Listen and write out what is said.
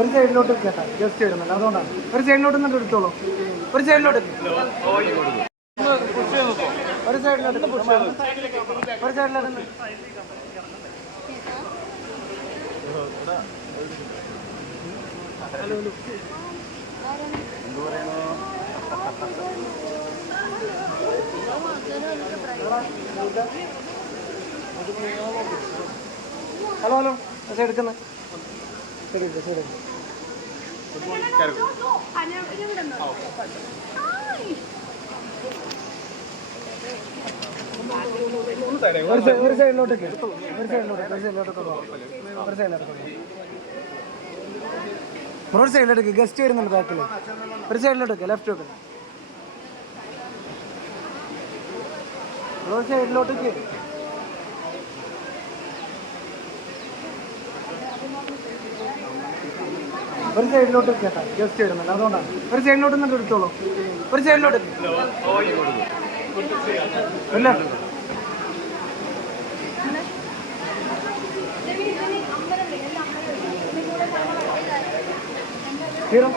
ഒരു സൈഡിലോട്ട് കേട്ടാ ജസ്റ്റ് വരുന്നുണ്ട്, അതുകൊണ്ടാണ്. ഒരു സൈഡിലോട്ട് നിന്നിട്ട് എടുത്തോളൂ. ഒരു സൈഡിലോട്ട് ഒരു സൈഡിലോട്ട് ഒരു സൈഡിലോട്ട് ഹലോ ഹലോ പക്ഷെ എടുക്കുന്നത് ശരി ശരി. ഒരു സൈഡിലോട്ടേക്ക് ഒരു സൈഡിലോട്ടേക്ക് ഗസ്റ്റ് വരുന്നുണ്ട് ബാക്കിൽ. ഒരു സൈഡിലോട്ടേക്ക് ലെഫ്റ്റ് വെക്ക്. ഒരു സൈഡിലോട്ടേക്ക് ഒരു സൈഡിലോട്ട് കേട്ടാ ജസ്റ്റ് വരുന്നുണ്ട്, അതുകൊണ്ടാണ്. ഒരു സൈഡിലോട്ട് നിന്നിട്ട് എടുത്തോളൂ. ഒരു സൈഡിലോട്ട് അല്ല ഹീറോ